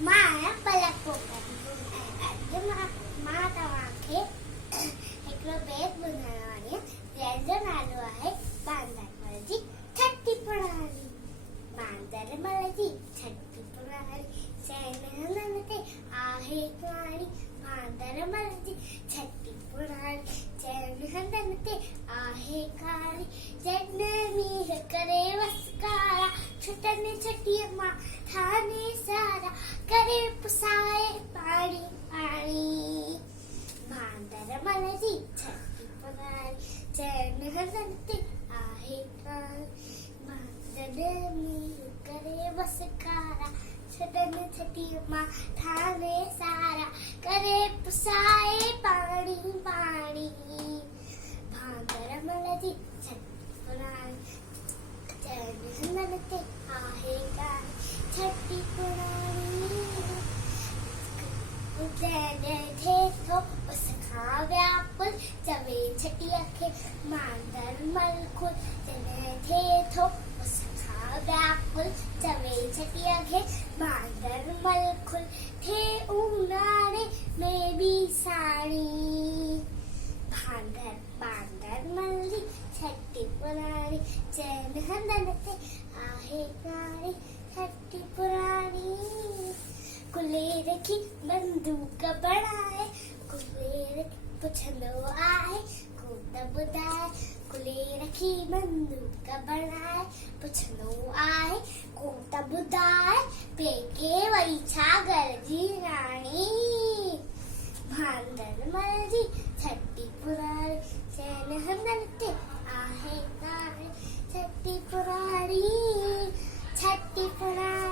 माया पलक पोकड़ी माँ तव्हांखे हिकिड़ो बैग ॿुधाइणो आहे जंहिंजो नालो आहे बांदरमल जी छठी पुराणी। बांदरमल जी छठी पुराणी चइनि हंधनि ते आहे कहाणी। बांदरमल जी छठी पुराणी चइनि हंधनि ते आहे कहाणी। जॾहिं मींहुं करे वसकारा छुटनि छठीअ मां ठाने सारा करे पुसाए पाणी पाणी। बांदरमल जी छठी पुराणी चइनि हंधनि ते आहे कहाणी। जॾहिं मींहुं करे वसकारा छुटनि छठीअ मां ठाने सारा करे पुसाए पाणी पाणी। बांदरमल जी छठी पुराणी चइनि हंधनि ते आहे कहाणी। छठी पुराणी जॾहिं थिए थो उस खां व्याकुल चवे छठीअ खे बांदरमल खुल। जॾहिं थिए थो उस खां व्याकुल चवे छठीअ खे बांदरमल खुल। थिए ऊन्हारे में बि साणी। बांदरमल जी छठी पुराणी चइनि हंधनि ते आहे कहाणी। छठी पुराणी कुलेर की बंदूक बनाए कुलेर पुछंदो आहे को त ॿुधाए। कुलेर की बंदूक बनाए पुछंदो आहे को त ॿुधाए। पेके वई छा गरजी राणी। बांदरमल जी छठी पुराणी चइनि हंधनि ते आहे कहाणी। छठी पुराणी छठी पुराणी।